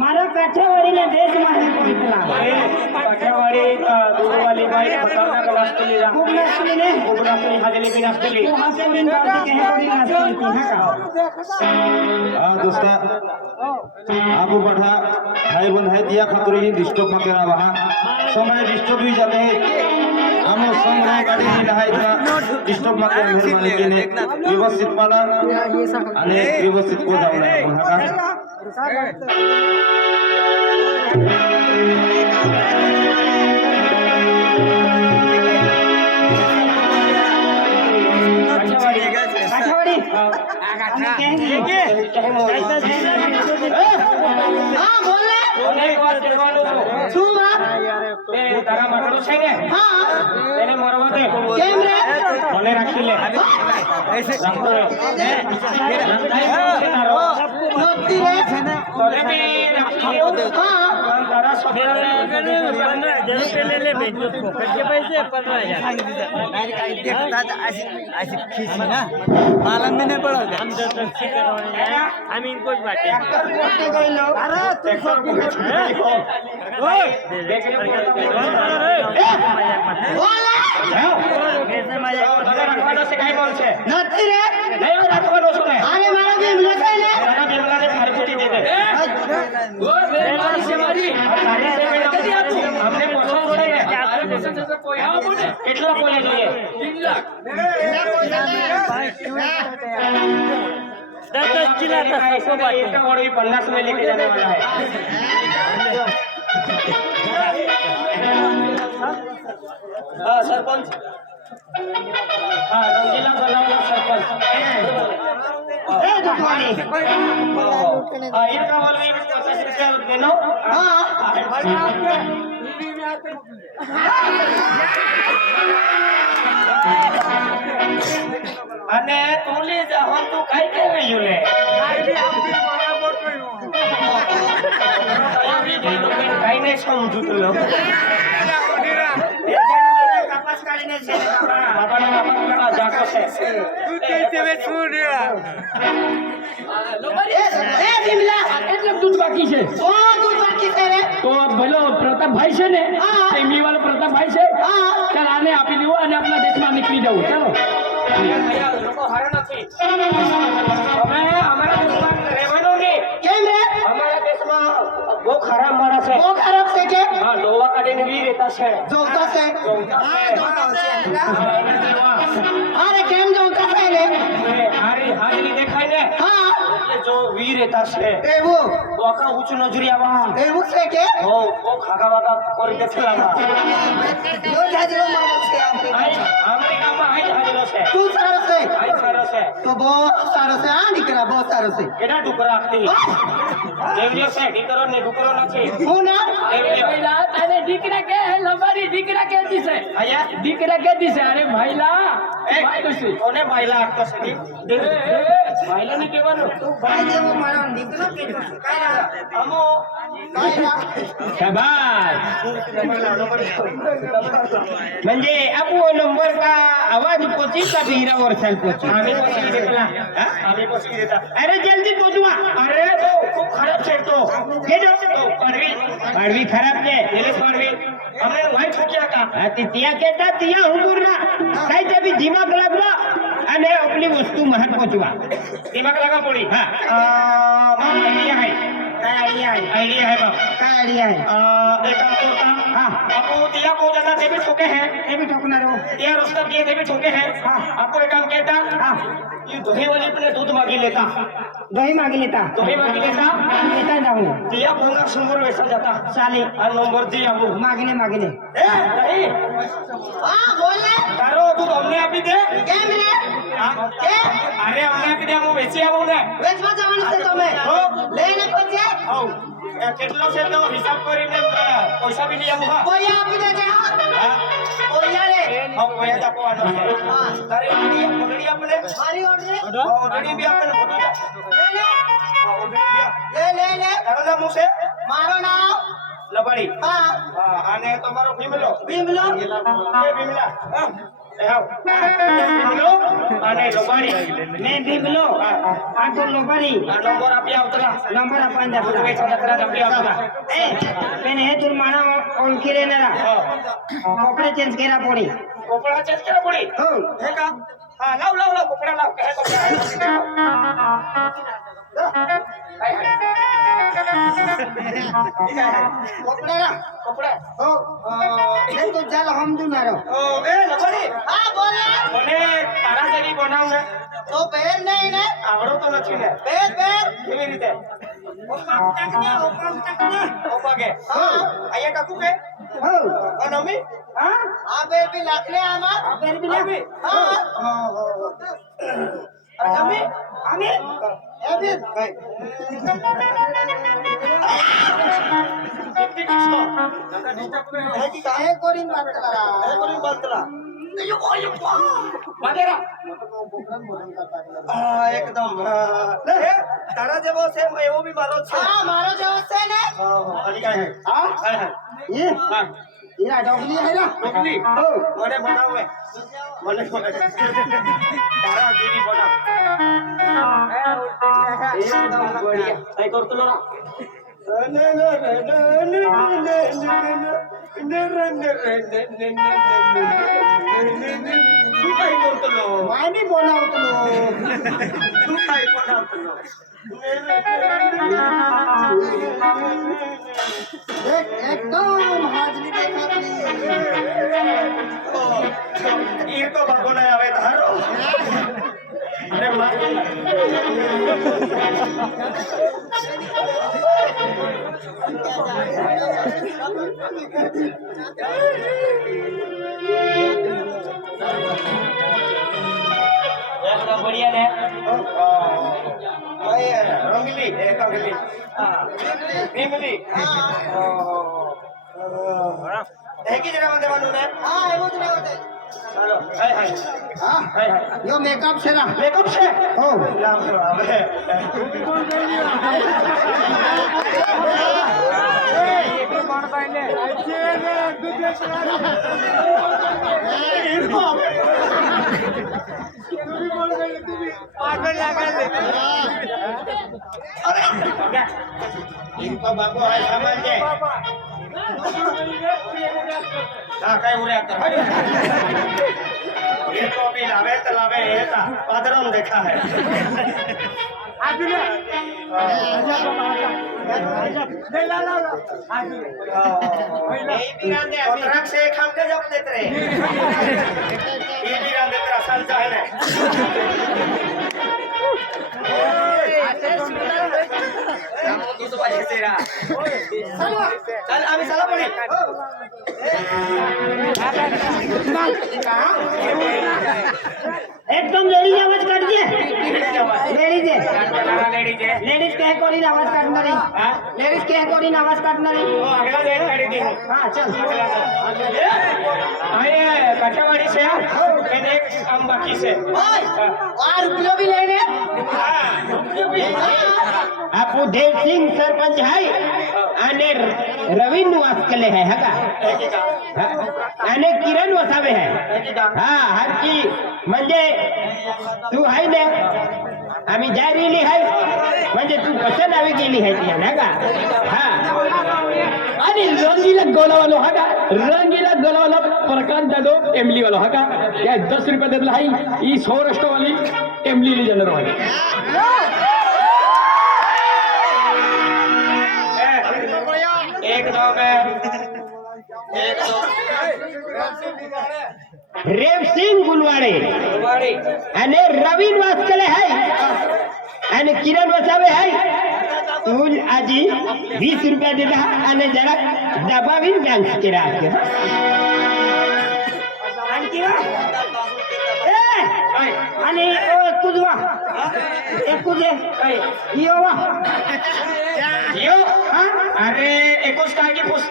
मारो काठियावाड़ी ने देश मारे कोइतला काठियावाड़ी दूरवाली बाई खतरनाक वास्तुली जा गुगलासली ने गुगलासली हाजली भी नास्तली हाजली ने कहे कोड़ी नास्तली हां दोस्ता आगु बढ़ा भाई बंद है दिया खतरी डिस्टर्ब मत करा वहां समय डिस्टर्ब भी जाते हैं हम समय गाड़ी में रहाय डिस्टर्ब मत कर मेहरबानी केने व्यवस्थित पाला आणि व्यवस्थित को जाऊ नये वहां તારા માટલો છે ને હા એને મરવા દે કેમ રે મને રાખી લે ऐसे રાખો હે તારો નોતી રે તને બે રાખી હા તારા સફળ ले ले भेजो किती पैसे 15000 देखता अशी खिसी ना मालन में नहीं पड़ोगे हम तो हम इनको बाटे अरे तू ओए देख ले बोला મારે તને રાખવાનો છે કાઈ બોલ છે નથી રે નહીં રાખવાનો છું ને અરે મારો ભીમલો છે ને તારા બેમલાને ફારકુટી દે દે ઓ બે મારી છે મારી તારી સે મેં કદી આપું અમને પોસણ પડે ને તારે પસંદ છે કોઈ આવો બોલે કેટલા બોલે જોઈએ 3 લાખ 10 किलो का ऐसा बात है और भी 50 में लेके जाने वाला है हाँ सरपंच हाँ रंगीला बनावला सरपंच એ દુકાની हाँ इनका वाला 50 रुपया देना હા અને તું લે જા હું તું કઈ કેવી લે કઈ નહીં સમજુ તું લો કપાસ કાઢીને છે બાબાના બાબા જાકો છે એ ભીમલા એટલે દૂધ બાકી છે ઓ દૂધ બાકી છે રે તો ભલો પ્રતાપભાઈ છે ને હા. એમી વાળો પ્રતાપભાઈ છે હા ચાલ આને આપી દેવું અને આપણા દેશમાં નીકળી જવું ચાલો લોકો હારા નથી અમે અમારા દેશમાં રહેવાનું નહીં કેમ રે અમારા દેશમાં બહુ ખરાબ માણસ છે બહુ ખરાબ છે કે હા લોવા કાઢીને વી રહેતા છે જોતા છે અરે કેમ જોતા છે રે હારી હાજરી દેખાય ને હા એટલે જો વી રહેતા છે એવું ઓકા ઊંચું નજરી આવા એવું છે કે ઓ ઓ ખાગા વાગા કરી દેખલાવા જો જાજરો માણસ છે આપણે અમેરિકામાં આઈ હાજરો છે તું સારો છે આઈ સારો છે તો બહુ સારો છે આ દીકરા બહુ સારો છે કેડા ટુકડા આપતી દેવ્યો છે દીકરો ને ટુકરો નથી હું ના દેવ્યો ભાઈલા તને દીકરા કે લંબારી દીકરા કે દિશે આયા દીકરા કે દિશે અરે ભાઈલા એ ભાઈ છે કોને ભાઈલા આપતો છે ભાઈલા ને કહેવાનું ભાઈ જેવો મારો દીકરો કેટલો છે કાઈ ના અમો કાઈ ના शाबाश म्हणजे आपो नंबर का आवाज पोची का 13 वर्षाल पोची आम्ही पोचकी देतला आम्ही पोचकी देता अरे जल्दी पोचवा अरे तो खूप खराब છે તો के जो પાડવી पाडवी खराब છે દિનેશ પાડવી અમે વાઈ ઠોક્યા હતા हा ते तिया केता तिया हुंगुरना काही ते बी दिमाग लागला आणि आपली वस्तू महाग पोचवा दिमाग लगा पोळी हा माम आयडिया आहे काय आयडिया आहे आयडिया है बाप काय आयडिया आहे एक काम करता हा आपको दिया को ज्यादा ते भी ठोके हैं ते बी ठोकणार हो दिया रुस्तम दिए ते भी ठोके हैं आपको एक काम कहता ये दोहे वाले अपने दूध मांगी लेता दही मागे लेता दोहे मांगी लेता येता जाऊ दिया भोंगा समोर वैसा जाता चालेल और नंबर दिया वो मागणे मागणे ए नहीं હા બોલ ને તારો दूध हमने આપી દે કેમ રે હા? કે અરે અમને આપી દે હું વેચી આવું ને વેચવા જવાનું છે તમે હો. લઈને પછી હઉ કેટલો છે તો હિસાબ કરીને પૈસા બી લઈ આવું હા કોયા આપી દેજે હા હા કોયા રે હઉ કોઈ આપવાનો છે હા તારે ઓગળી આપણે મારી ઓર્ડર ઓગળી બી આપણે બધું લે લે ઓગળી બી લે લે લે તારું નામ શું છે મારો નામ લબાડી હા હા અને તમારો ભીમલો ભીમલો એ ભીમલા હા એ આવ ભીમલો અને લબાડી मैं भीमलो आ तो लोबारी આ નંબર આપી આવતલા नंबर अपन जा दूध વેચવા જકરા આપી આવતલા ए मैंने हे तुर माना ओळखी रे नरा હા कपडे चेंज केला पोडी કોપડા ચેન્જ કરા પડી हो હે કા હા લાવ લાવ લાવ કોપડા લાવ કહે કોપડા હાય હાય કોપડા કોપડા હો એ તો ચાલ સમજુ નારો ઓ એ લબાડી હા બોલ ને મને તારા જેવી બનાવ ને તો પહેર નહીં ને આવડો તો નથી ને પહેર પહેર કેવી રીતે ઓપાગે હા અહીંયા કાકુ કે હો અને અમી હા આ પહેર બી લાખ લે આમાં આ પહેર બી લાખ અમી હા અને અમી અમે એ બી કાहे કોરીન વાત કરા એ કોની વાત કરા વાગેરા હા એકદમ લે તારા જેવો છે એવો બી મારો છે હા મારો જેવો છે ને અલી કાય હા હાય હાય એ હા એરા ડોગલી હે ના ડોકલી હો મને બનાવે મને તારા જેવી બનાવ એકદમ બઢિયા કઈ કરતો ના શું કહે काही बोलतो मायनी बोलावतो तू काही बोलावतो एकदम हाजरी देखातली ये तो भागो नहीं आवे धारो अरे माँ बढ़िया ने रंगली कंगली भीमली एक ही जगह देवानू ने હા એવું જ નહીં હોતે चलो हाय हाय હા हाय हाय યો મેકઅપ છે ના मेकअप से हो राम राम इनको बाबू है समझे हाँ कहीं उड़े आता ये तो अभी लावे तलावे ये था पादरम देखा है ट्रक से खाम के जब देते रहे ये भी राम देते रहा साल चाहे ना तू तो भाई तेरा चल अभी साला बोले एकदम लेडीज आवाज काट दिए लेडीज लेडीज कह कोरी आवाज काटना नहीं लेडीज कह कोरी आवाज काटना नहीं वो अगला देख खड़ी थी हाँ चल आए कटावाड़ी से एक काम बाकी से ઓય આ રૂપિયો બી લઈને आपू देव सिंह सरपंच है आने रवीन वास्कले है हका एक ही काम आने किरण वसावे है एक ही काम हाँ हर की म्हणजे तू है ने आम्ही जाय रेली है म्हणजे तू पसंत आवी गेली है तिया ना का हाँ आणि रंगीला गोलावालो हा का रंगीला गोलावाला प्रकाश जाधव टेमली वाला हा का या 10 रुपये देतला हाई ही सौराष्ट्र वाली टेमली ली जनर वाली एक दो में एक दो रेव सिंह गुलवाडे वाड़ी आणि रवीन वास्कले है आणि किरण वसावे है तू आजी 20 रुपया देता आणि जरा दबावीन डान्स केला आणि कुदवा एक कुदे यो वा यो अरे एकोस काय की पुस्तक